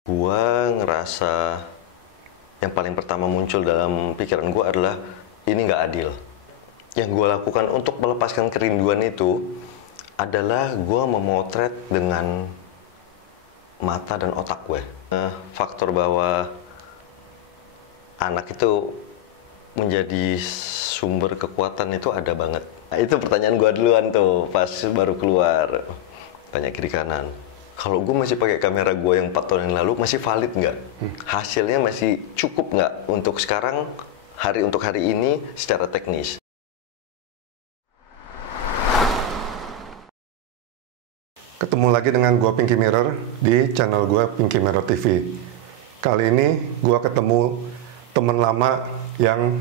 Gua ngerasa yang paling pertama muncul dalam pikiran gua adalah ini nggak adil. Yang gua lakukan untuk melepaskan kerinduan itu adalah gua memotret dengan mata dan otak gue. Faktor bahwa anak itu menjadi sumber kekuatan itu ada banget. Nah, itu pertanyaan gua duluan tuh pas baru keluar. Tanya kiri kanan. Kalau gue masih pakai kamera gue yang 4 tahun yang lalu, masih valid nggak? Hasilnya masih cukup nggak untuk sekarang, untuk hari ini secara teknis? Ketemu lagi dengan gue Pinky Mirror di channel gue Pinky Mirror TV. Kali ini gue ketemu teman lama yang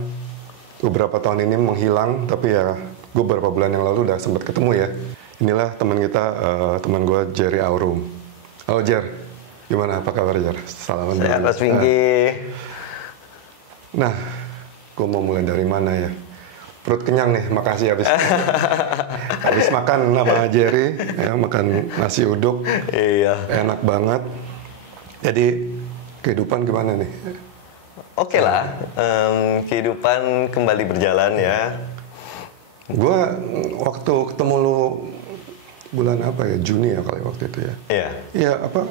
beberapa tahun ini menghilang, tapi ya gue beberapa bulan yang lalu udah sempat ketemu ya. Inilah teman kita, teman gue Jerry Aurum. Halo Jer, gimana? Apa kabar Jer? Salam. Sehat Mas Pinky. Nah, gue mau mulai dari mana ya? Perut kenyang nih, makasih habis makan sama Jerry, ya, makan nasi uduk, Iya. enak banget. Jadi kehidupan gimana nih? Oke lah, kehidupan kembali berjalan ya. Gue waktu ketemu lu bulan apa ya, Juni ya kali waktu itu ya. Iya. Iya apa?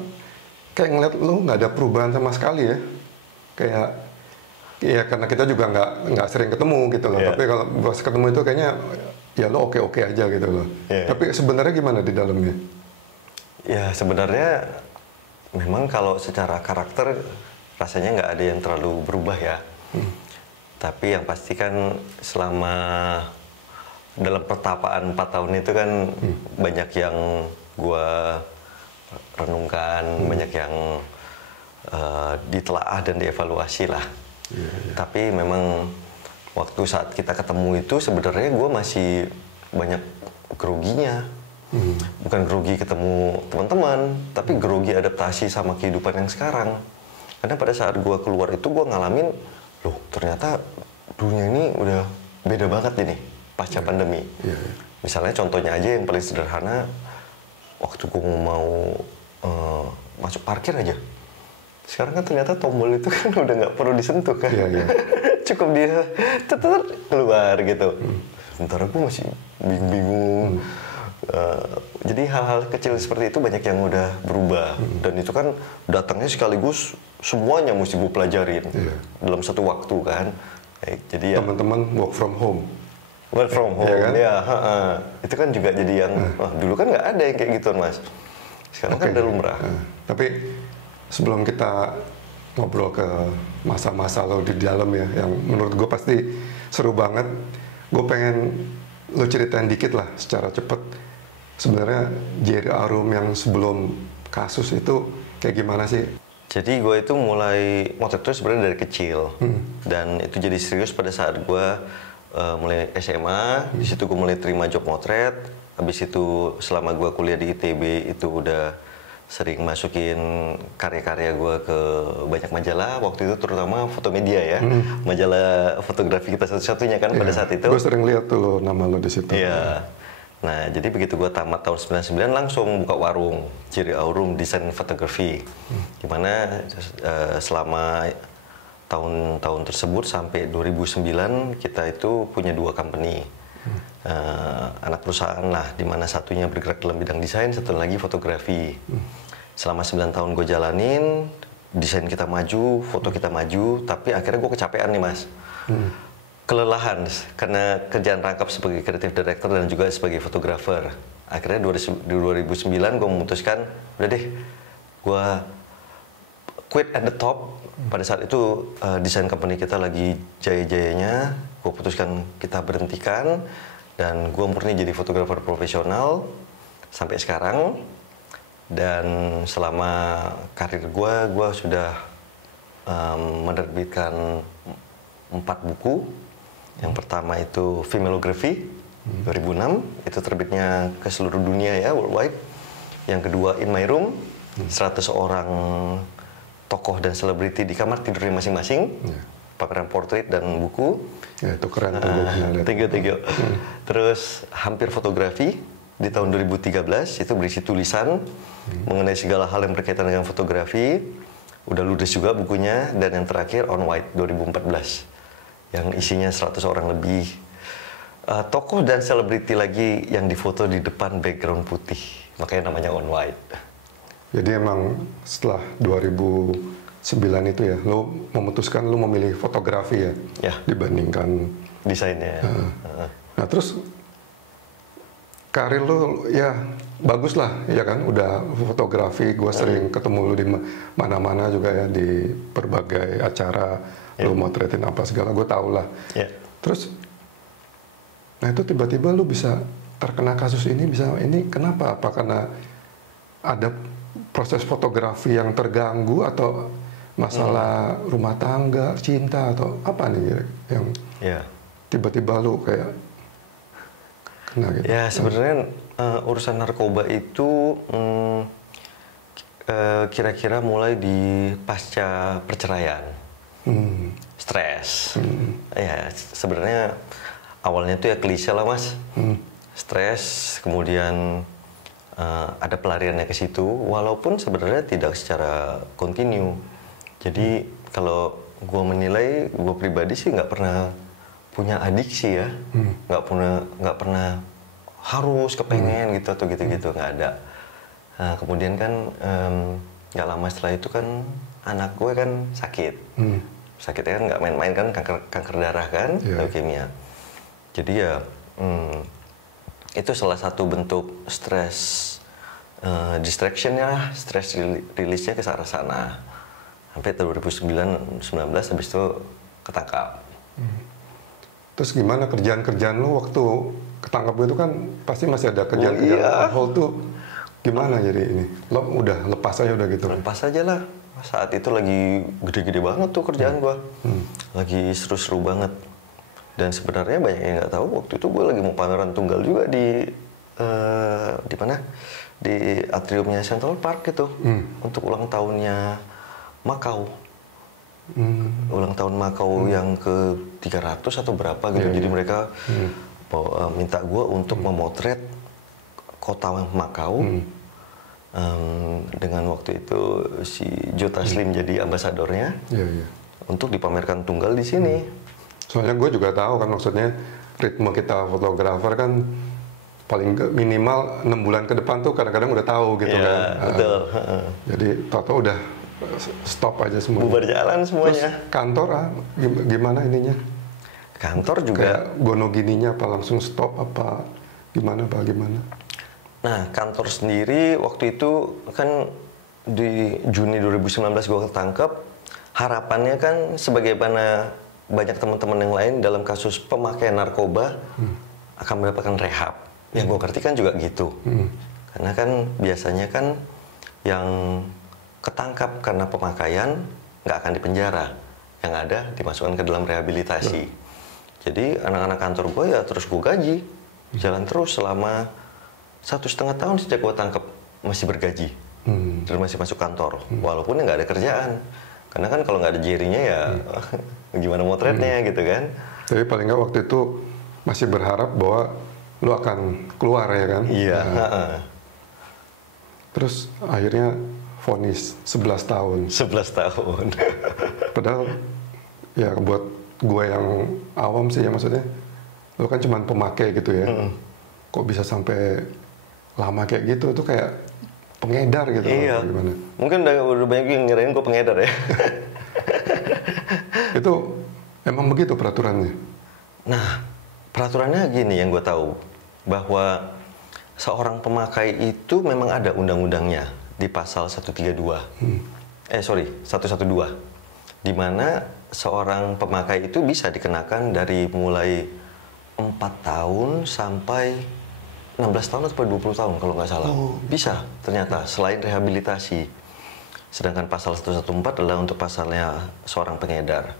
Kayak ngeliat lu nggak ada perubahan sama sekali ya. Kayak ya karena kita juga nggak sering ketemu gitu loh. Iya. Tapi kalau pas ketemu itu kayaknya ya lu oke aja gitu loh. Iya. Tapi sebenarnya gimana di dalamnya? Ya sebenarnya memang kalau secara karakter rasanya nggak ada yang terlalu berubah ya. Tapi yang pasti kan selama dalam pertapaan 4 tahun itu kan banyak yang gua renungkan, banyak yang ditelaah dan dievaluasi lah. Tapi memang waktu saat kita ketemu itu sebenarnya gue masih banyak groginya. Bukan grogi ketemu teman-teman, tapi grogi adaptasi sama kehidupan yang sekarang. Karena pada saat gue keluar itu gue ngalamin, loh ternyata dunia ini udah beda banget ini pasca pandemi. Misalnya contohnya aja yang paling sederhana, waktu gue mau masuk parkir aja. Sekarang kan ternyata tombol itu kan udah nggak perlu disentuh kan. Cukup dia keluar gitu. Sementara gue masih bingung-bingung. Jadi hal-hal kecil seperti itu banyak yang udah berubah. Dan itu kan datangnya sekaligus semuanya mesti gue pelajarin dalam satu waktu kan. Jadi ya Teman-teman work from home. Work from home, kan? ya. Itu kan juga jadi yang, wah dulu kan nggak ada yang kayak gitu Mas. Sekarang kan udah lumrah. Tapi sebelum kita ngobrol ke masa-masa lo di dalam ya, yang menurut gue pasti seru banget. Gue pengen lo ceritain dikit lah secara cepet. Sebenarnya Jerry Aurum yang sebelum kasus itu kayak gimana sih? Jadi gue itu mulai motret itu sebenarnya dari kecil. Dan itu jadi serius pada saat gue mulai SMA. Di situ gue mulai terima job motret. Habis itu selama gue kuliah di ITB itu udah sering masukin karya-karya gue ke banyak majalah. Waktu itu terutama Fotomedia ya, majalah fotografi kita satu-satunya kan pada saat itu. Gue sering lihat tuh nama lo di situ. Iya. Nah, jadi begitu gue tamat tahun 99 langsung buka warung Jerry Aurum Desain Fotografi. Dimana selama tahun-tahun tersebut sampai 2009 kita itu punya 2 company. Anak perusahaan lah, dimana satunya bergerak dalam bidang desain, satu lagi fotografi. Selama 9 tahun gue jalanin, desain kita maju, foto kita maju, tapi akhirnya gue kecapean nih Mas. Kelelahan karena kerjaan rangkap sebagai creative director dan juga sebagai fotografer. Akhirnya 2009 gue memutuskan, udah deh, gue quit at the top. Pada saat itu desain company kita lagi jaya-jayanya, gue putuskan kita berhentikan dan gue murni jadi fotografer profesional sampai sekarang. Dan selama karir gue sudah menerbitkan 4 buku. Yang pertama itu Femaleography 2006, itu terbitnya ke seluruh dunia ya, worldwide. Yang kedua In My Room, 100 orang tokoh dan selebriti di kamar tidurnya masing-masing, pameran portrait dan buku. Ya, itu keren tuh. Thank you. Terus Hampir Fotografi di tahun 2013, itu berisi tulisan mengenai segala hal yang berkaitan dengan fotografi. udah ludes juga bukunya. Dan yang terakhir On White 2014 yang isinya 100 orang lebih tokoh dan selebriti lagi yang difoto di depan background putih, makanya namanya On White. Jadi emang setelah 2009 itu ya, lo memutuskan lo memilih fotografi ya, dibandingkan desainnya. Nah terus karir lo ya bagus lah ya kan, udah fotografi, gue sering ketemu lo di mana-mana juga ya, di berbagai acara, lo motretin apa segala, gue tau lah. Terus, nah itu tiba-tiba lo bisa terkena kasus ini, ini kenapa? Apa karena ada proses fotografi yang terganggu atau masalah rumah tangga, cinta atau apa nih yang tiba-tiba lo kayak kena gitu? Ya sebenarnya urusan narkoba itu kira-kira mulai di pasca perceraian, stres. Ya sebenarnya awalnya tuh ya klise lah mas, stres, kemudian ada pelariannya ke situ, walaupun sebenarnya tidak secara kontinu. Jadi kalau gue menilai, gue pribadi sih nggak pernah punya adiksi ya, nggak pernah harus kepengen gitu atau gitu-gitu, nggak ada. Nah, kemudian kan nggak lama setelah itu kan anak gue kan sakit, sakitnya kan nggak main-main kan, kanker darah kan, leukemia. Jadi ya itu salah satu bentuk stress distraction-nya, stress release-nya ke arah sana. Sampai 2019 habis itu ketangkap. Terus gimana kerjaan-kerjaan lo waktu ketangkap itu kan pasti masih ada kerjaan-kerjaan on hold tuh, gimana jadi ini? Lo udah lepas aja udah gitu? Lepas aja lah. Saat itu lagi gede-gede banget tuh kerjaan gua. Lagi seru-seru banget. Dan sebenarnya banyak yang nggak tahu waktu itu gue lagi mau pameran tunggal juga di mana? Di atriumnya Central Park gitu. Untuk ulang tahunnya Makau. Ulang tahun Makau yang ke 300 atau berapa gitu. Jadi mereka minta gue untuk memotret kota Makau. Dengan waktu itu si Joe Taslim jadi ambasadornya. Untuk dipamerkan tunggal di sini. Soalnya gue juga tahu kan, maksudnya ritme kita fotografer kan paling minimal 6 bulan ke depan tuh kadang-kadang udah tahu gitu kan. Betul. Jadi tau-tau udah stop aja semuanya. Bubar jalan semuanya. Terus kantor gimana ininya? Kantor juga. Kayak gonogininya apa langsung stop apa gimana? Nah kantor sendiri waktu itu kan di Juni 2019 gue ketangkep. Harapannya kan sebagaimana banyak teman-teman yang lain dalam kasus pemakaian narkoba akan mendapatkan rehab. Yang gue ngerti kan juga gitu. Karena kan biasanya kan yang ketangkap karena pemakaian nggak akan dipenjara, yang ada dimasukkan ke dalam rehabilitasi. Jadi anak-anak kantor gue ya terus gue gaji, jalan terus selama 1,5 tahun sejak gue tangkap masih bergaji, dan masih masuk kantor, walaupun nggak ada kerjaan. Karena kan kalau nggak ada jerinya ya gimana motretnya gitu kan. Jadi paling nggak waktu itu masih berharap bahwa lu akan keluar ya kan? Iya. Terus akhirnya vonis 11 tahun. 11 tahun. Padahal ya buat gue yang awam sih ya, maksudnya lu kan cuma pemakai gitu ya. Kok bisa sampai lama kayak gitu, tuh kayak pengedar gitu. Iya. Gimana? Mungkin udah banyak yang ngirain gue pengedar ya. Itu emang begitu peraturannya? Nah, peraturannya gini yang gue tahu, bahwa seorang pemakai itu memang ada undang-undangnya di pasal 132. 112. Di mana seorang pemakai itu bisa dikenakan dari mulai 4 tahun sampai 16 tahun atau 20 tahun kalau nggak salah. Bisa ternyata selain rehabilitasi. Sedangkan pasal 114 adalah untuk pasalnya seorang pengedar.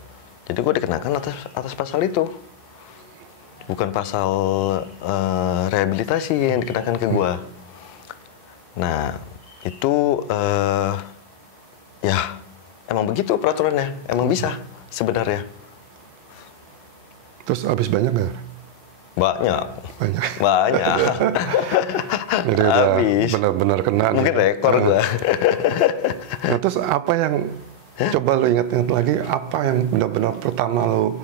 Jadi gue dikenakan atas pasal itu. Bukan pasal rehabilitasi yang dikenakan ke gue. Nah, itu ya emang begitu peraturannya. Emang bisa sebenarnya. Terus habis banyak nggak? Banyak. Jadi udah benar-benar kena. Mungkin rekor gue. Nah, terus apa yang Coba lo ingat-ingat lagi apa yang benar-benar pertama lo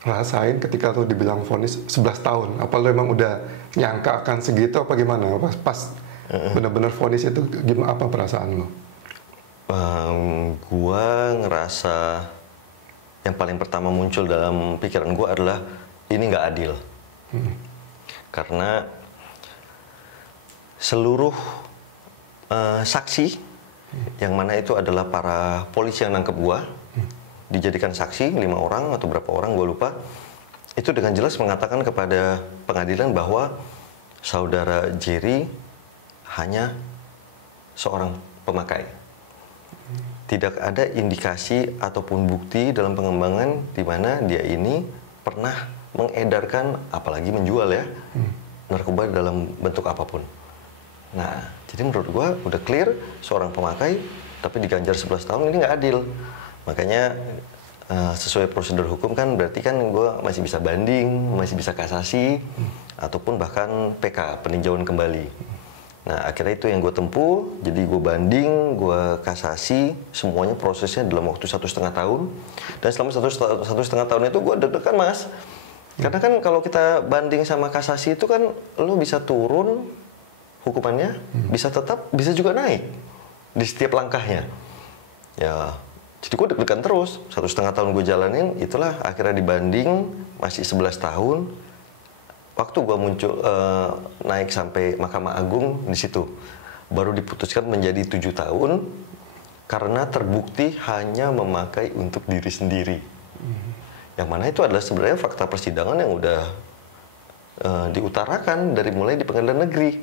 rasain ketika lo dibilang vonis 11 tahun. Apa lo emang udah nyangka akan segitu apa gimana? Pas benar-benar vonis itu gimana, apa perasaan lo? Gua ngerasa yang paling pertama muncul dalam pikiran gua adalah ini nggak adil. Karena seluruh saksi yang mana itu adalah para polisi yang nangkep gua, dijadikan saksi 5 orang atau berapa orang gua lupa, itu dengan jelas mengatakan kepada pengadilan bahwa saudara Jerry hanya seorang pemakai. Tidak ada indikasi ataupun bukti dalam pengembangan di mana dia ini pernah mengedarkan, apalagi menjual ya, narkoba dalam bentuk apapun. Nah, jadi menurut gua udah clear seorang pemakai, tapi diganjar 11 tahun ini nggak adil. Makanya sesuai prosedur hukum kan berarti kan gua masih bisa banding, masih bisa kasasi, ataupun bahkan PK, peninjauan kembali. Nah, akhirnya itu yang gue tempuh, jadi gue banding, gue kasasi, semuanya prosesnya dalam waktu 1,5 tahun. Dan selama 1,5 tahun itu gue deg-degan, Mas. Karena kan kalau kita banding sama kasasi itu kan lo bisa turun hukumannya, bisa tetap, bisa juga naik di setiap langkahnya. Ya, jadi gue deg-degan terus. 1,5 tahun gue jalanin, itulah akhirnya dibanding, masih 11 tahun. Waktu gue muncul naik sampai Mahkamah Agung, di situ baru diputuskan menjadi 7 tahun karena terbukti hanya memakai untuk diri sendiri. Yang mana itu adalah sebenarnya fakta persidangan yang udah diutarakan dari mulai di pengadilan negeri.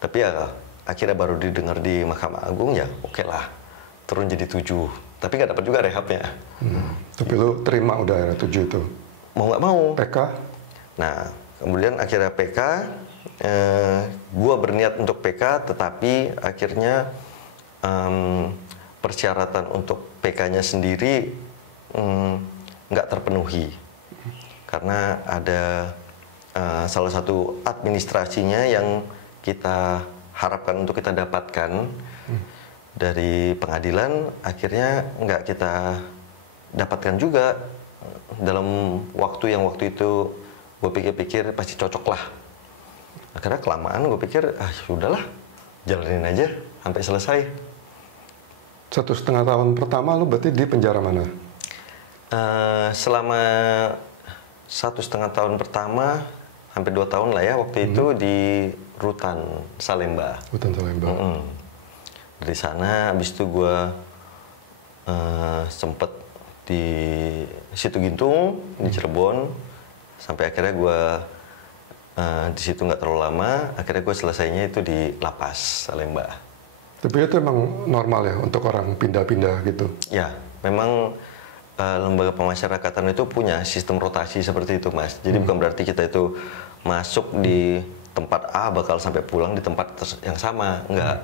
Tapi ya akhirnya baru didengar di Mahkamah Agung, ya oke lah, turun jadi 7. Tapi nggak dapat juga rehabnya. Tapi lu terima udah 7 itu? Mau nggak mau. PK? Nah, kemudian akhirnya PK, gue berniat untuk PK, tetapi akhirnya persyaratan untuk PK-nya sendiri nggak terpenuhi. Karena ada salah satu administrasinya yang kita harapkan untuk kita dapatkan dari pengadilan, akhirnya nggak kita dapatkan juga dalam waktu yang waktu itu gue pikir-pikir pasti cocok lah. Akhirnya kelamaan gue pikir, udahlah, jalanin aja sampai selesai. 1,5 tahun pertama lu berarti di penjara mana? Selama 1,5 tahun pertama, hampir 2 tahun lah ya, waktu itu di Rutan Salemba. Rutan Salemba. Dari sana, abis itu gue sempet di Situ Gintung, di Cirebon. Sampai akhirnya gue di situ nggak terlalu lama, akhirnya gue selesainya itu di Lapas Salemba. Tapi itu emang normal ya untuk orang pindah-pindah gitu? Ya, memang lembaga pemasyarakatan itu punya sistem rotasi seperti itu, Mas. Jadi bukan berarti kita itu masuk di tempat A bakal sampai pulang di tempat yang sama, enggak.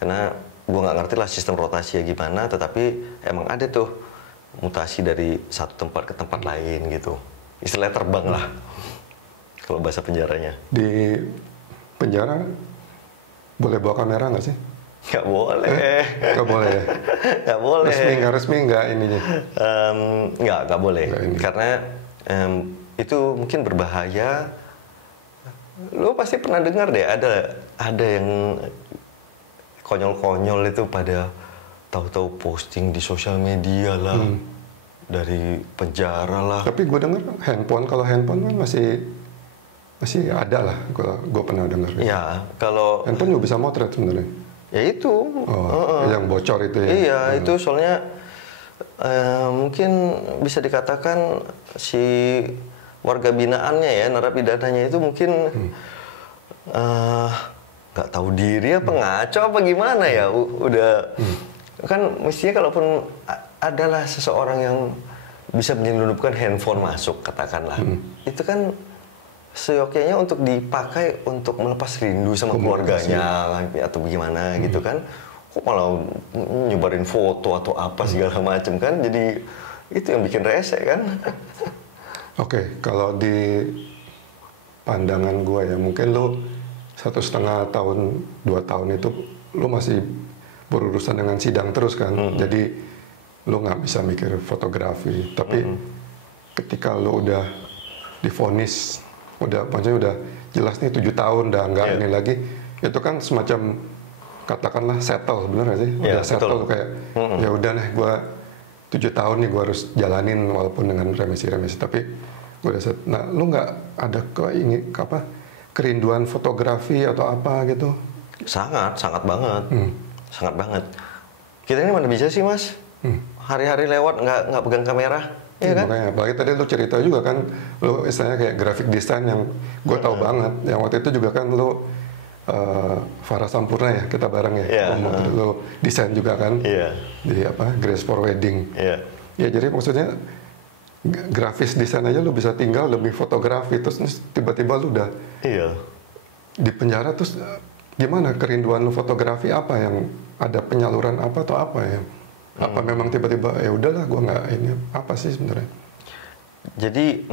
Karena gue nggak ngerti lah sistem rotasi ya gimana, tetapi emang ada tuh mutasi dari satu tempat ke tempat lain gitu. Istilahnya terbang lah, kalau bahasa penjaranya. Di penjara boleh bawa kamera nggak sih? Nggak boleh. Nggak boleh ya? Nggak boleh. Resmi nggak ininya? Nggak boleh. Karena itu mungkin berbahaya. Lo pasti pernah dengar deh, ada yang konyol-konyol itu pada tahu-tahu posting di sosial media lah. Dari penjara lah. Tapi gue dengar kalau handphone kan masih ada lah. Gue pernah dengar. Ya, kalau handphone juga bisa motret sebenarnya. Ya itu. Yang bocor itu ya. Iya, itu soalnya mungkin bisa dikatakan si warga binaannya ya, narapidananya itu mungkin nggak tahu diri apa ngaco apa gimana ya. Udah kan mestinya kalaupun adalah seseorang yang bisa menyelundupkan handphone masuk, katakanlah. Itu kan seyogyanya untuk dipakai untuk melepas rindu sama keluarganya atau bagaimana gitu kan. Kok malah nyebarin foto atau apa segala macam kan. Jadi itu yang bikin rese kan. Oke, kalau di pandangan gue ya, mungkin lu 1,5 tahun, 2 tahun itu lu masih berurusan dengan sidang terus kan. Jadi lo nggak bisa mikir fotografi. Tapi ketika lo udah divonis, maksudnya udah jelas nih 7 tahun dah nggak ini lagi, itu kan semacam katakanlah settle, bener nggak sih? Udah settle kayak ya udah nih gue 7 tahun nih gue harus jalanin walaupun dengan remisi-remisi, tapi gue udah set. Nah, lu nggak ada kerinduan fotografi atau apa gitu? Sangat banget, sangat banget. Kita ini mana bisa sih mas, hari-hari lewat nggak pegang kamera, ya kan? Makanya, apalagi tadi lu cerita juga kan, lu istilahnya kayak graphic design yang gue tahu banget. Yang waktu itu juga kan lu Farah Sampurna ya, kita bareng ya. Lu desain juga kan di Grace for Wedding. Ya jadi maksudnya grafis desain aja lu bisa tinggal lebih fotografi, terus tiba-tiba lu udah di penjara, terus gimana kerinduan lu fotografi, apa yang ada penyaluran apa atau apa ya? Apa memang tiba-tiba ya udahlah gue nggak ini, apa sih sebenarnya? Jadi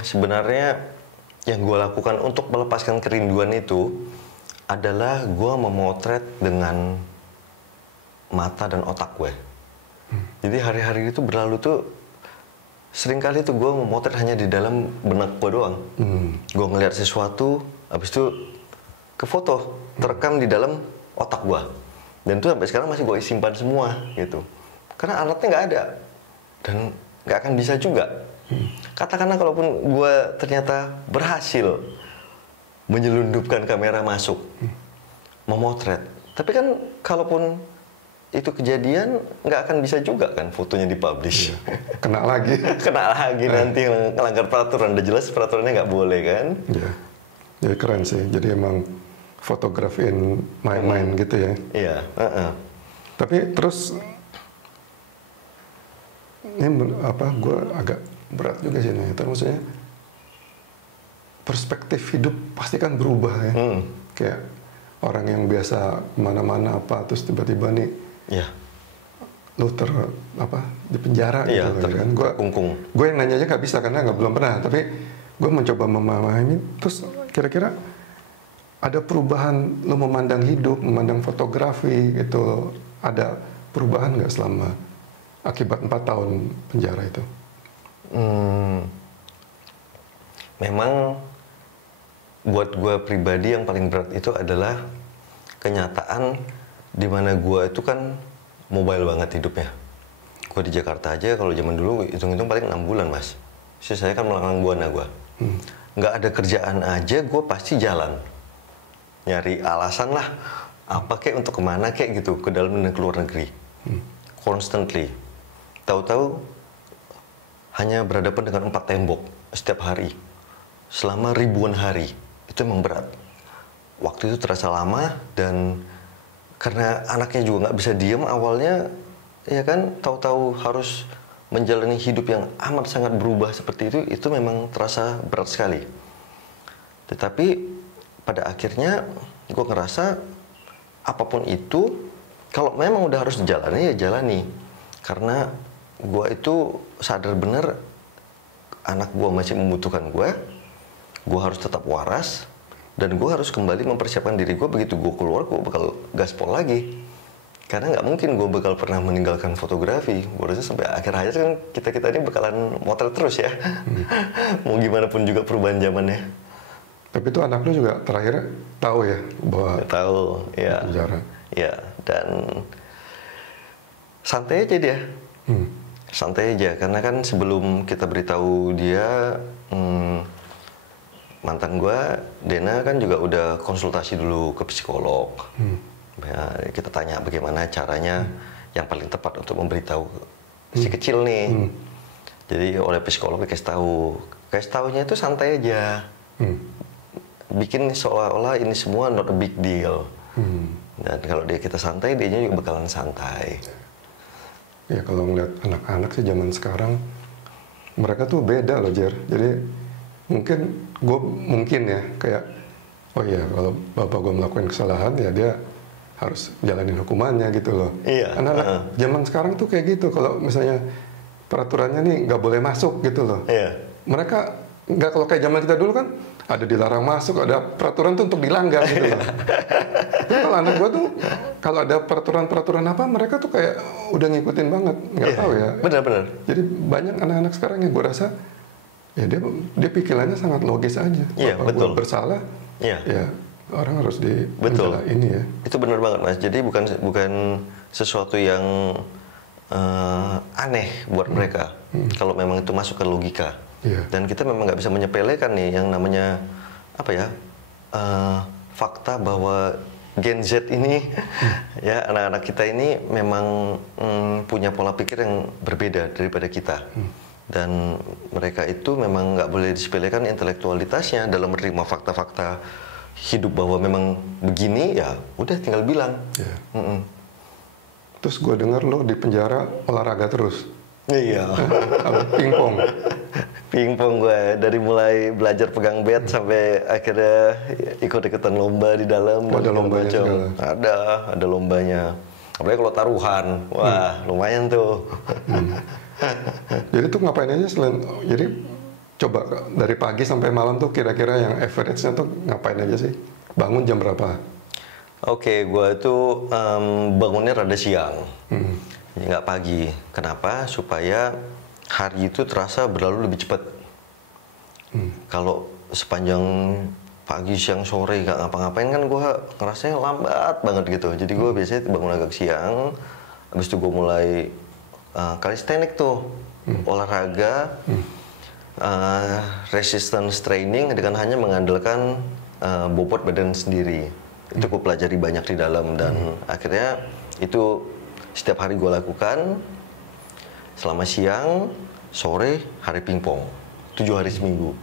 sebenarnya yang gue lakukan untuk melepaskan kerinduan itu adalah gue memotret dengan mata dan otak gue. Jadi hari-hari itu berlalu tuh seringkali tuh gue memotret hanya di dalam benak gue doang. Gue ngeliat sesuatu, habis itu ke foto, terekam di dalam otak gue. Dan itu sampai sekarang masih gue simpan semua gitu. Karena alatnya nggak ada dan nggak akan bisa juga. Katakanlah kalaupun gue ternyata berhasil menyelundupkan kamera masuk, memotret. Tapi kan kalaupun itu kejadian, nggak akan bisa juga kan fotonya dipublish. Kena lagi. Kena lagi nanti melanggar peraturan. Udah jelas peraturannya nggak boleh kan. Iya. Jadi keren sih. Jadi emang fotografiin main-main gitu ya. Iya. Tapi terus ini gue agak berat juga sih nih. Maksudnya perspektif hidup pasti kan berubah ya. Kayak orang yang biasa kemana-mana terus tiba-tiba nih lu di penjara gitu kan. Gue yang nanya aja nggak bisa karena belum pernah, tapi gue mencoba memahami. Terus kira-kira ada perubahan lu memandang hidup, memandang fotografi gitu, ada perubahan nggak selama akibat 4 tahun penjara itu? Memang buat gue pribadi yang paling berat itu adalah kenyataan di mana gue itu kan mobile banget hidupnya. Gue di Jakarta aja kalau zaman dulu hitung-hitung paling 6 bulan mas. Saya kan melanglang buana gue. Nggak ada kerjaan aja gue pasti jalan. Nyari alasan lah, apa kek untuk kemana kek gitu, ke dalam dan keluar negeri. Constantly. Tahu-tahu hanya berhadapan dengan 4 tembok setiap hari. Selama ribuan hari. Itu emang berat. Waktu itu terasa lama dan karena anaknya juga nggak bisa diem awalnya, ya kan, tahu-tahu harus menjalani hidup yang amat sangat berubah seperti itu memang terasa berat sekali. Tetapi pada akhirnya gue ngerasa apapun itu, kalau memang udah harus dijalani ya jalani. Karena gue itu sadar benar anak gue masih membutuhkan gue harus tetap waras, dan gue harus kembali mempersiapkan diri gue begitu gue keluar, gue bakal gaspol lagi. Karena nggak mungkin gue bakal pernah meninggalkan fotografi. Gue rasa sampai akhir hayat kan kita ini bakalan motret terus ya. Mau gimana pun juga perubahan zamannya. Tapi itu anak lu juga terakhir tahu ya bahwa tahu, ya. Penjara. Ya, dan santai aja dia. Santai aja, karena kan sebelum kita beritahu dia, mantan gue, Dena kan juga udah konsultasi dulu ke psikolog. Ya, kita tanya bagaimana caranya yang paling tepat untuk memberitahu si kecil nih. Jadi oleh psikolog dikasih tahu. Kasih tahunya itu santai aja. Bikin seolah-olah ini semua not a big deal. Dan kalau kita santai, dianya juga bakalan santai. Ya kalau ngeliat anak-anak sih zaman sekarang, mereka tuh beda loh Jer. Jadi mungkin ya kayak, oh iya kalau bapak gue melakukan kesalahan ya dia harus jalanin hukumannya gitu loh. Iya. Anak-anak zaman sekarang tuh kayak gitu. Kalau misalnya peraturannya nih nggak boleh masuk gitu loh. Iya. Mereka nggak kalau kayak zaman kita dulu kan ada dilarang masuk, ada peraturan tuh untuk dilanggar gitu loh. Tapi kalau anak gue tuh kalau ada peraturan apa mereka tuh kayak udah ngikutin banget, nggak tahu ya. Benar-benar. Jadi banyak anak-anak sekarang yang gue rasa ya dia pikirannya sangat logis aja. Iya, Kalau betul. gue bersalah, Iya. ya orang harus di Betul. penjara ini ya. Itu benar banget Mas. Jadi bukan sesuatu yang aneh buat mereka. Kalau memang itu masuk ke logika. Iya. Dan kita memang nggak bisa menyepelekan nih yang namanya apa ya fakta bahwa Gen Z ini ya anak-anak kita ini memang punya pola pikir yang berbeda daripada kita. Dan mereka itu memang nggak boleh disepelekan intelektualitasnya dalam menerima fakta-fakta hidup bahwa memang begini, ya udah tinggal bilang. Iya. Terus gue dengar lo di penjara olahraga terus. Iya. Pingpong. Pingpong gue dari mulai belajar pegang bat sampai akhirnya ikut-ikutan lomba di dalam. Oh, ada lombanya segala. Ada lombanya. Apalagi kalau taruhan, wah lumayan tuh. Jadi tuh ngapain aja jadi coba dari pagi sampai malam tuh kira-kira yang average-nya tuh ngapain aja sih? Bangun jam berapa? Oke, gue itu bangunnya rada siang, nggak pagi. Kenapa? Supaya hari itu terasa berlalu lebih cepat. Kalau sepanjang pagi, siang, sore nggak ngapa-ngapain kan gue ngerasanya lambat banget gitu. Jadi gue biasanya bangun agak siang, habis itu gue mulai calisthenics tuh, olahraga, resistance training dengan hanya mengandalkan bobot badan sendiri. Itu gue pelajari banyak di dalam dan akhirnya itu setiap hari gue lakukan selama siang, sore, hari pingpong, 7 hari seminggu.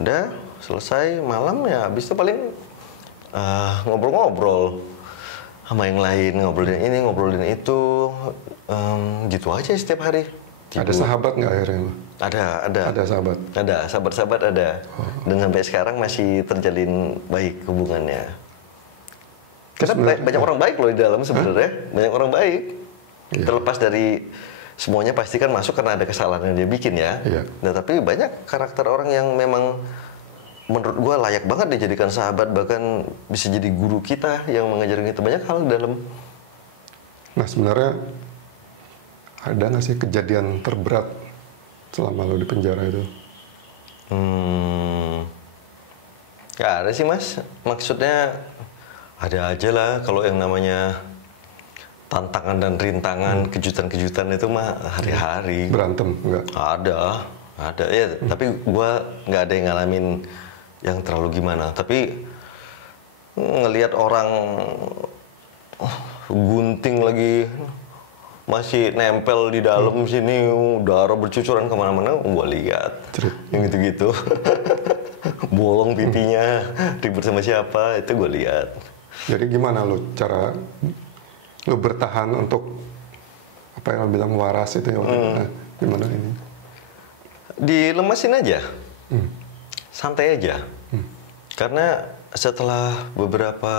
Udah selesai malam ya habis itu paling ngobrol-ngobrol sama yang lain, ngobrolin ini, ngobrolin itu, gitu aja setiap hari. Ada sahabat nggak akhirnya lo? Ada. Ada sahabat? Ada, sahabat-sahabat ada. Dan sampai sekarang masih terjalin baik hubungannya. Karena banyak orang baik loh di dalam sebenarnya, banyak orang baik. Iya. Terlepas dari semuanya pasti kan masuk karena ada kesalahan yang dia bikin ya. Iya. Nah tapi banyak karakter orang yang memang menurut gua layak banget dijadikan sahabat, bahkan bisa jadi guru kita yang mengajarin kita banyak hal di dalam. Nah sebenarnya ada nggak sih kejadian terberat selama lo di penjara itu? Gak ada sih mas, maksudnya ada aja lah kalau yang namanya tantangan dan rintangan, kejutan-kejutan itu mah hari-hari. Berantem nggak? Ada ya. Tapi gua nggak ada yang ngalamin yang terlalu gimana. Tapi ngelihat orang gunting lagi masih nempel di dalam sini, darah bercucuran kemana-mana, gua lihat yang gitu-gitu. Bolong pipinya, ribut sama siapa, itu gua lihat. Jadi gimana lo cara lo bertahan untuk apa yang lo bilang waras itu ya? Gimana ini? Dilemesin aja, santai aja. Karena setelah beberapa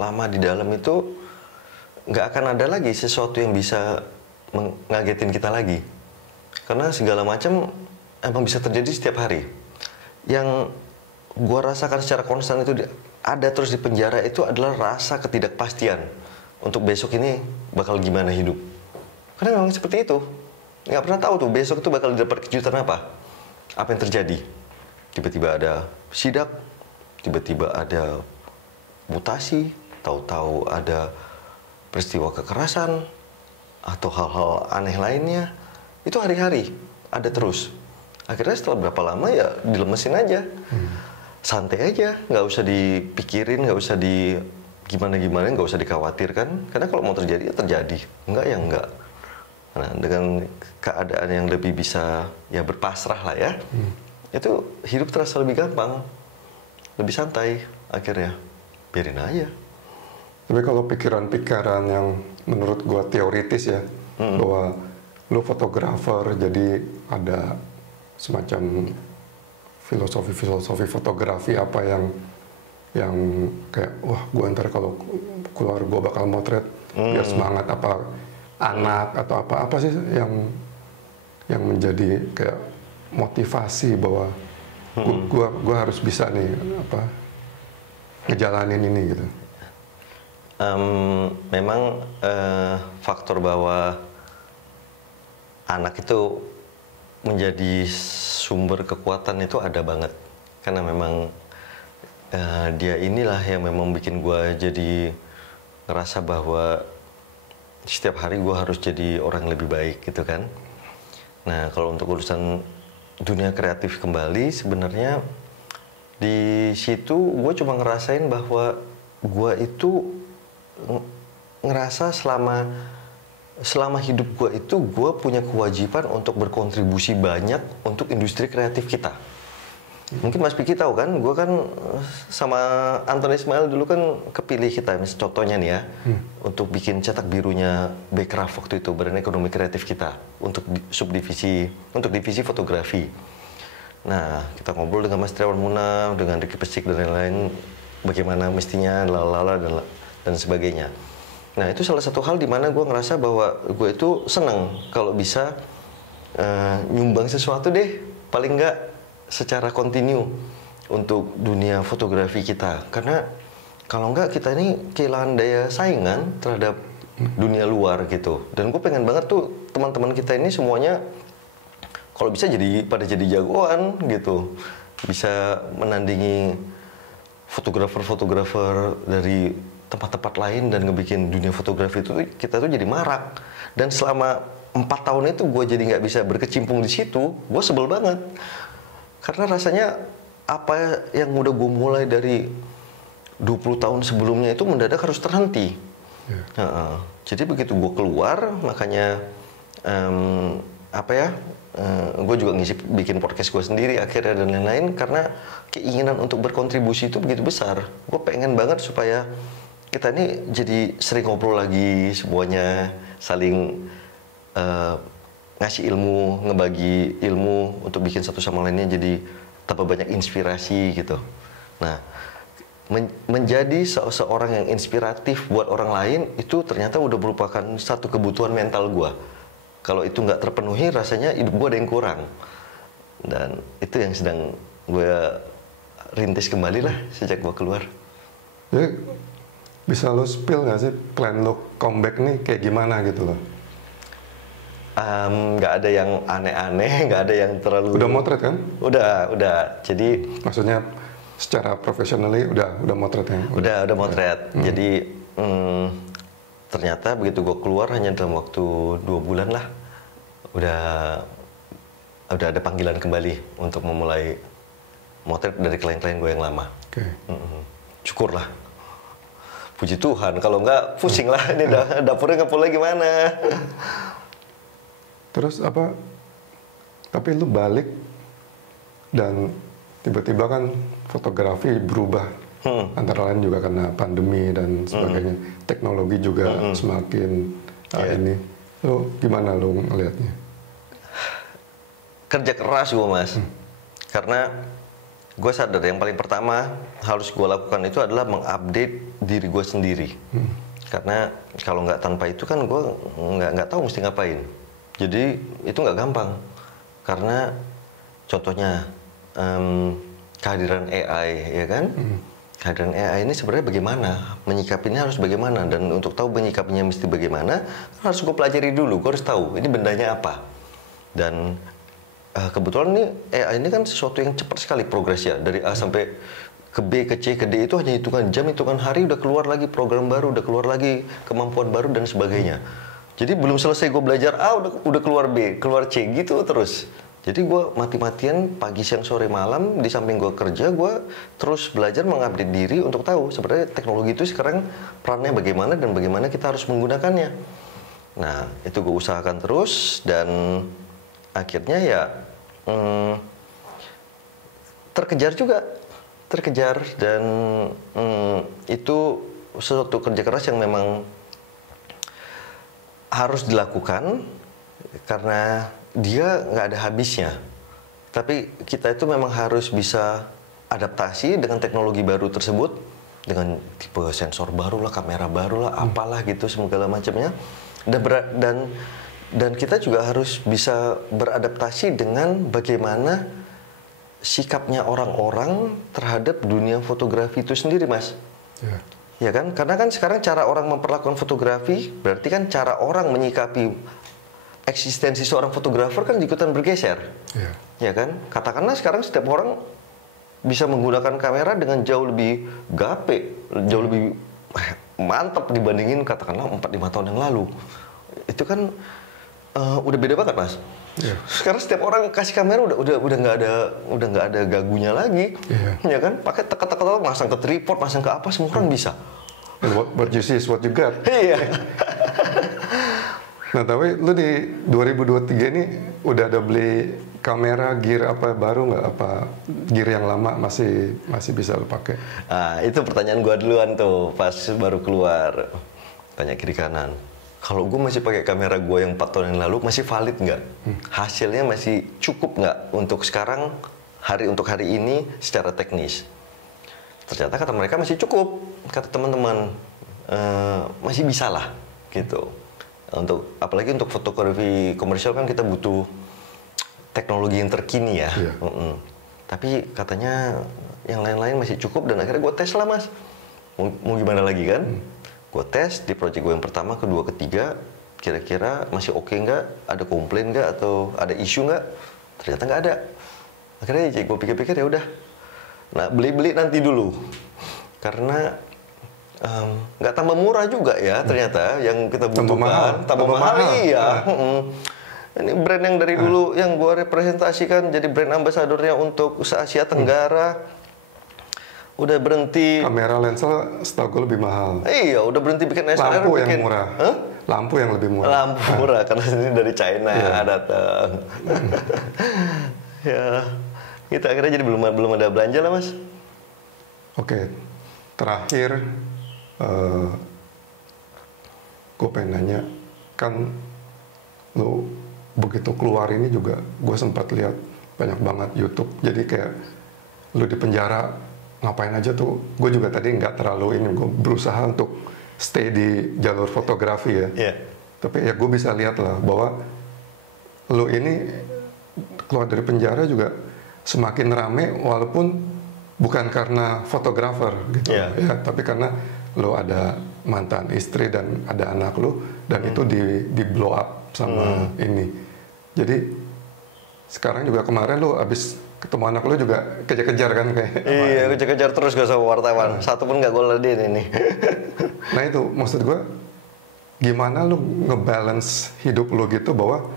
lama di dalam itu nggak akan ada lagi sesuatu yang bisa ngagetin kita lagi. Karena segala macam emang bisa terjadi setiap hari. Yang gua rasakan secara konstan itu ada terus di penjara itu adalah rasa ketidakpastian untuk besok ini bakal gimana hidup. Karena memang seperti itu. Nggak pernah tahu tuh besok itu bakal dapat kejutan apa yang terjadi. Tiba-tiba ada sidak, tiba-tiba ada mutasi, tahu-tahu ada peristiwa kekerasan atau hal-hal aneh lainnya. Itu hari-hari ada terus. Akhirnya setelah berapa lama ya dilemesin aja. Santai aja, nggak usah dipikirin, nggak usah gimana-gimana, nggak usah dikhawatirkan. Karena kalau mau terjadi ya terjadi, enggak ya enggak. Nah dengan keadaan yang lebih bisa ya berpasrah lah ya, itu hidup terasa lebih gampang, lebih santai akhirnya. Biarin aja. Tapi kalau pikiran-pikiran yang menurut gua teoritis ya, bahwa lu fotografer jadi ada semacam filosofi fotografi apa yang kayak wah gua ntar kalau keluar gua bakal motret biar semangat apa anak atau apa sih yang menjadi kayak motivasi bahwa gua harus bisa nih ngejalanin ini gitu? Memang faktor bahwa anak itu menjadi sumber kekuatan itu ada banget, karena memang dia inilah yang memang bikin gue jadi ngerasa bahwa setiap hari gue harus jadi orang yang lebih baik gitu kan. Nah, kalau untuk urusan dunia kreatif kembali, sebenarnya di situ gue cuma ngerasain bahwa gue itu ngerasa selama hidup gue itu gue punya kewajiban untuk berkontribusi banyak untuk industri kreatif kita. Mungkin Mas Piki tahu kan, gue kan sama Anton Ismail dulu kan kepilih kita, contohnya nih ya, untuk bikin cetak birunya Bekraf waktu itu, Badan Ekonomi Kreatif kita, untuk untuk divisi fotografi. Nah, kita ngobrol dengan Mas Triawan Munaf, dengan Ricky Pesik dan lain-lain, bagaimana mestinya, lalala dan sebagainya. Nah, itu salah satu hal di mana gue ngerasa bahwa gue itu senang kalau bisa nyumbang sesuatu deh, paling nggak secara kontinu untuk dunia fotografi kita. Karena kalau nggak kita ini kehilangan daya saingan terhadap dunia luar gitu. Dan gue pengen banget tuh teman-teman kita ini semuanya kalau bisa pada jadi jagoan gitu, bisa menandingi fotografer-fotografer dari tempat-tempat lain dan ngebikin dunia fotografi itu kita tuh jadi marak. Dan selama 4 tahun itu gue jadi nggak bisa berkecimpung di situ, gue sebel banget. Karena rasanya apa yang udah gue mulai dari 20 tahun sebelumnya itu mendadak harus terhenti. Jadi begitu gue keluar, makanya gue juga bikin podcast gue sendiri akhirnya dan lain-lain, karena keinginan untuk berkontribusi itu begitu besar. Gue pengen banget supaya kita ini jadi sering ngobrol lagi semuanya, saling ngasih ilmu, ngebagi ilmu untuk bikin satu sama lainnya jadi tambah banyak inspirasi gitu. Nah, menjadi seorang yang inspiratif buat orang lain itu ternyata udah merupakan satu kebutuhan mental gue. Kalau itu nggak terpenuhi, rasanya hidup gue ada yang kurang. Dan itu yang sedang gue rintis kembali lah sejak gue keluar. Jadi, bisa lo spill nggak sih plan lo comeback nih kayak gimana gitu loh? Nggak ada yang aneh-aneh, nggak ada yang terlalu... Udah motret kan? Udah. Jadi... Maksudnya secara profesionally udah motret ya? Udah motret. Jadi ternyata begitu gue keluar hanya dalam waktu 2 bulan lah, udah ada panggilan kembali untuk memulai motret dari klien-klien gue yang lama. Okay. Syukurlah. Puji Tuhan, kalau nggak pusing lah, ini dapurnya ngepul lagi gimana. Terus tapi lu balik dan tiba-tiba kan fotografi berubah. Antara lain juga karena pandemi dan sebagainya. Teknologi juga semakin ini. Lu gimana lu ngelihatnya? Kerja keras gue, Mas. Karena gue sadar yang paling pertama harus gue lakukan itu adalah mengupdate diri gue sendiri. Karena kalau nggak tanpa itu kan gue nggak tahu mesti ngapain. Jadi itu nggak gampang. Karena contohnya kehadiran AI, ya kan? Kehadiran AI ini sebenarnya bagaimana? Menyikapinya harus bagaimana? Dan untuk tahu menyikapinya mesti bagaimana, harus gue pelajari dulu. Gue harus tahu ini bendanya apa. Dan kebetulan ini AI ini kan sesuatu yang cepat sekali progresnya. Dari A sampai ke B, ke C, ke D itu hanya hitungan jam, hitungan hari udah keluar lagi program baru, udah keluar lagi kemampuan baru dan sebagainya. Jadi belum selesai gue belajar A udah keluar B, keluar C gitu terus. Jadi gue mati-matian pagi, siang, sore, malam di samping gue kerja, gue terus belajar mengupdate diri untuk tahu sebenarnya teknologi itu sekarang perannya bagaimana dan bagaimana kita harus menggunakannya. Nah itu gue usahakan terus dan akhirnya ya terkejar dan itu sesuatu kerja keras yang memang harus dilakukan karena dia nggak ada habisnya. Tapi kita itu memang harus bisa adaptasi dengan teknologi baru tersebut, dengan tipe sensor baru lah, kamera baru lah, apalah gitu segala macamnya. Dan Dan kita juga harus bisa beradaptasi dengan bagaimana sikapnya orang-orang terhadap dunia fotografi itu sendiri, Mas. Ya. Ya kan? Karena kan sekarang cara orang memperlakukan fotografi, berarti kan cara orang menyikapi eksistensi seorang fotografer kan ikutan bergeser. Ya. Ya kan? Katakanlah sekarang setiap orang bisa menggunakan kamera dengan jauh lebih gape, jauh lebih mantap dibandingin katakanlah 4-5 tahun yang lalu. Itu kan udah beda banget, Mas. Yeah. Sekarang setiap orang kasih kamera udah nggak ada gagunya lagi, ya kan? Pakai teka-teka, masang ke tripod, masang ke apa, semua orang bisa. And what you see is what you get. Iya. Nah, tapi lu di 2023 ini udah ada beli kamera, gear apa baru nggak? Apa gear yang lama masih bisa lu pakai? Nah, itu pertanyaan gua duluan tuh pas baru keluar. Tanya kiri kanan. Kalau gue masih pakai kamera gue yang 4 tahun yang lalu, masih valid nggak? Hasilnya masih cukup nggak untuk sekarang, untuk hari ini secara teknis? Ternyata kata mereka masih cukup, kata teman-teman. Masih bisa lah, gitu. Apalagi untuk fotografi komersial kan kita butuh teknologi yang terkini ya. Iya. Tapi katanya yang lain-lain masih cukup, dan akhirnya gue tes lah, Mas. Mau gimana lagi kan? Gue tes di project gue yang pertama, kedua, ketiga, kira-kira masih oke nggak? Ada komplain nggak? Atau ada isu nggak? Ternyata nggak ada. Akhirnya gue pikir-pikir ya udah. Nah, beli nanti dulu. Karena nggak tambah murah juga ya ternyata yang kita butuhkan. Tambah mahal. Iya. Ini brand yang dari dulu yang gue representasikan jadi brand ambasadornya untuk se-Asia Tenggara. Udah berhenti. Kamera lensa setahu gue lebih mahal. Iya, udah berhenti bikin SLR. Lampu yang murah. Huh? Lampu yang lebih murah. Lampu murah karena ini dari China datang. Ya, kita akhirnya jadi belum ada belanja lah, Mas. Oke, terakhir gue pengen nanya, kan lu begitu keluar ini juga gue sempat lihat banyak banget YouTube. Jadi kayak lu di penjara ngapain aja tuh, gue juga tadi nggak terlalu ini, gue berusaha untuk stay di jalur fotografi ya. Tapi ya gue bisa lihat lah bahwa lo ini keluar dari penjara juga semakin rame, walaupun bukan karena fotografer gitu ya, tapi karena lo ada mantan istri dan ada anak lo, dan itu di blow up sama ini. Jadi sekarang juga kemarin lo abis ketemu anak lu juga kejar-kejar kan kayak. Iya, kejar-kejar terus gue sama wartawan. Satu pun nggak gue ladenin ini. Nah itu maksud gue, gimana lu ngebalance hidup lu gitu bahwa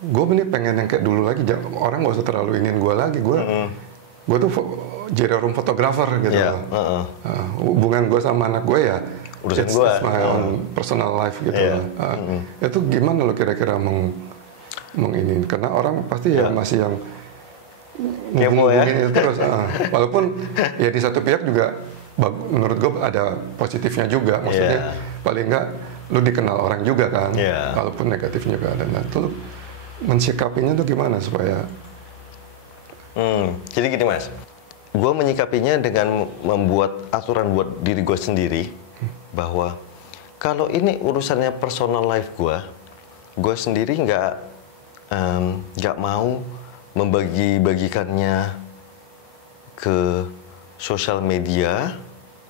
gue ini pengen yang kayak dulu lagi, orang nggak usah terlalu ingin gue lagi. Gue tuh jadi room photographer gitu. Hubungan gue sama anak gue ya urusan gue, my own personal life gitu. Itu gimana lu kira-kira menginin? Karena orang pasti ya masih yang kepo ya. Itu terus, walaupun ya di satu pihak juga menurut gue ada positifnya juga, maksudnya paling nggak lu dikenal orang juga kan, walaupun negatif juga ada. Nah tuh mensikapinya tuh gimana supaya? Jadi gini, Mas, gue menyikapinya dengan membuat aturan buat diri gue sendiri bahwa kalau ini urusannya personal life gue sendiri nggak mau membagi-bagikannya ke sosial media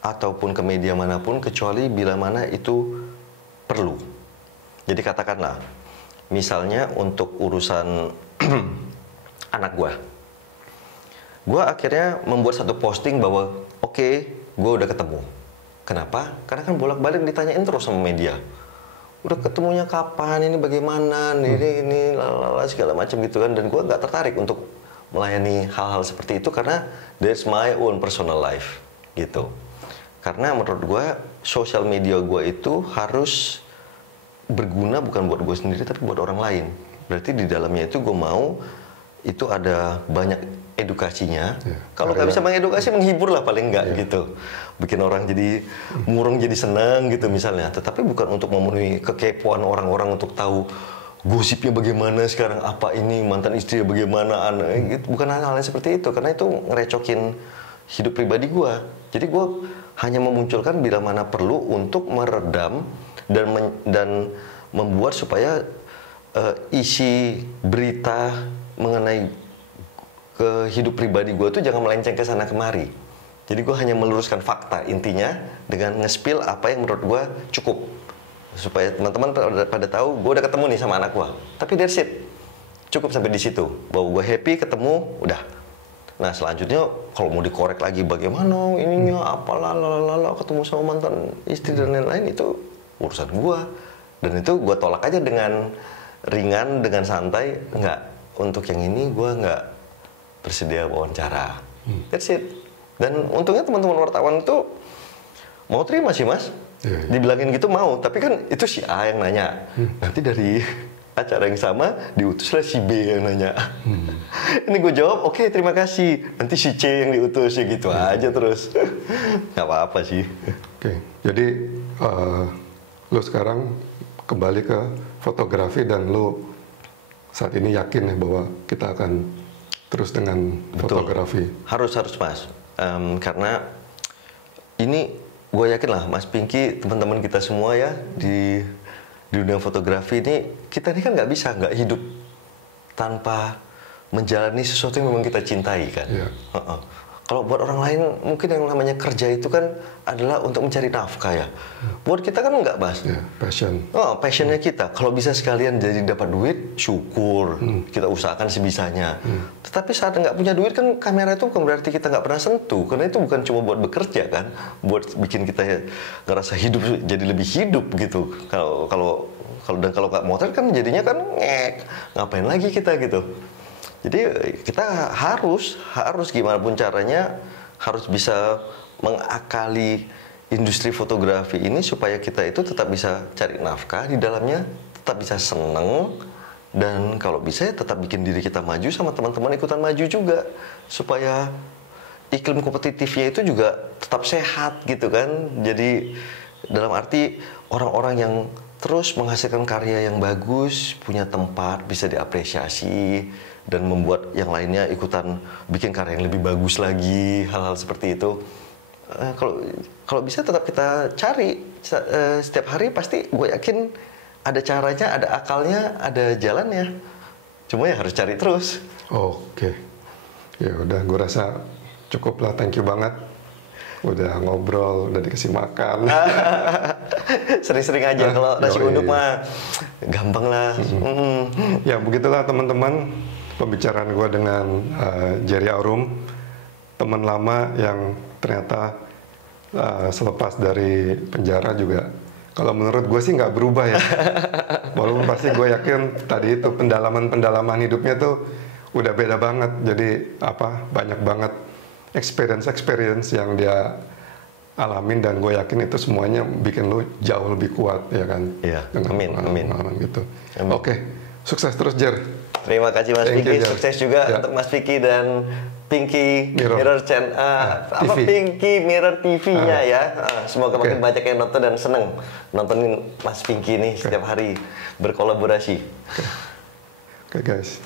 ataupun ke media manapun kecuali bila mana itu perlu. Jadi katakanlah, misalnya untuk urusan anak gue akhirnya membuat satu posting bahwa oke, gue udah ketemu. Kenapa? Karena kan bolak-balik ditanyain terus sama media. Udah ketemunya kapan, ini bagaimana, ini lalala segala macam gitu kan, dan gue nggak tertarik untuk melayani hal-hal seperti itu karena that's my own personal life gitu. Karena menurut gue sosial media gue itu harus berguna bukan buat gue sendiri tapi buat orang lain. Berarti di dalamnya itu gue mau itu ada banyak edukasinya. Kalau nggak bisa mengedukasi, menghibur lah paling nggak gitu. Bikin orang jadi murung, jadi senang gitu misalnya. Tetapi bukan untuk memenuhi kekepoan orang-orang untuk tahu gosipnya bagaimana sekarang, apa ini mantan istri bagaimana, gitu. Bukan hal-hal seperti itu, karena itu ngerecokin hidup pribadi gue. Jadi gue hanya memunculkan bila mana perlu untuk meredam dan membuat supaya isi berita mengenai ke hidup pribadi gue tuh jangan melenceng ke sana kemari. Jadi gue hanya meluruskan fakta intinya dengan nge-spill apa yang menurut gue cukup supaya teman-teman pada tahu gue udah ketemu nih sama anak gue. Tapi that's it, cukup sampai di situ. Bahwa gue happy ketemu, udah. Nah selanjutnya kalau mau dikorek lagi bagaimana ininya apalah lalala ketemu sama mantan istri dan lain-lain itu urusan gue. Dan itu gue tolak aja dengan ringan, dengan santai. Enggak, untuk yang ini gue nggak bersedia wawancara. That's it. Dan untungnya teman-teman wartawan itu mau terima sih mas. Dibilangin gitu mau, tapi kan itu si A yang nanya. Nanti dari acara yang sama diutuslah si B yang nanya. Ini gue jawab, oke, terima kasih. Nanti si C yang diutus ya gitu aja terus. Nggak apa-apa sih. Oke, jadi lo sekarang kembali ke fotografi dan lo saat ini yakin ya bahwa kita akan terus dengan fotografi. Harus mas, karena ini gue yakin lah Mas Pinky, teman-teman kita semua ya di dunia fotografi ini, kita ini kan nggak bisa nggak hidup tanpa menjalani sesuatu yang memang kita cintai kan. Kalau buat orang lain mungkin yang namanya kerja itu kan adalah untuk mencari nafkah ya. Buat kita kan enggak, Mas. Passion. Passionnya kita. Kalau bisa sekalian jadi dapat duit, syukur. Kita usahakan sebisanya. Tetapi saat nggak punya duit kan kamera itu bukan berarti kita nggak pernah sentuh. Karena itu bukan cuma buat bekerja kan, buat bikin kita ngerasa hidup jadi lebih hidup gitu. Kalau nggak motor kan jadinya kan ngapain lagi kita gitu. Jadi kita harus gimana pun caranya harus bisa mengakali industri fotografi ini supaya kita itu tetap bisa cari nafkah di dalamnya, tetap bisa seneng, dan kalau bisa ya tetap bikin diri kita maju sama teman-teman ikutan maju juga supaya iklim kompetitifnya itu juga tetap sehat gitu kan. Jadi dalam arti orang-orang yang terus menghasilkan karya yang bagus, punya tempat, bisa diapresiasi, dan membuat yang lainnya ikutan bikin karya yang lebih bagus lagi, hal-hal seperti itu. Kalau bisa tetap kita cari setiap hari, pasti gue yakin ada caranya, ada akalnya, ada jalannya. Cuma ya harus cari terus. Oke. Ya udah, gue rasa cukup lah. Thank you banget. Udah ngobrol, udah dikasih makan. Sering-sering aja kalau nasi uduk mah gampang lah. Ya begitulah teman-teman pembicaraan gue dengan Jerry Aurum, teman lama yang ternyata selepas dari penjara juga, kalau menurut gue sih nggak berubah ya. Walaupun pasti gue yakin tadi itu pendalaman hidupnya tuh udah beda banget. Jadi banyak banget experience yang dia alamin, dan gue yakin itu semuanya bikin lu jauh lebih kuat ya kan. Iya. Amin. Gitu. Oke, sukses terus Jer. Terima kasih Mas Pinky, sukses juga untuk Mas Pinky dan Pinky Mirror Channel, Pinky Mirror TV-nya ya. Semoga makin banyak yang nonton dan seneng nontonin Mas Pinky nih setiap hari berkolaborasi. Oke guys.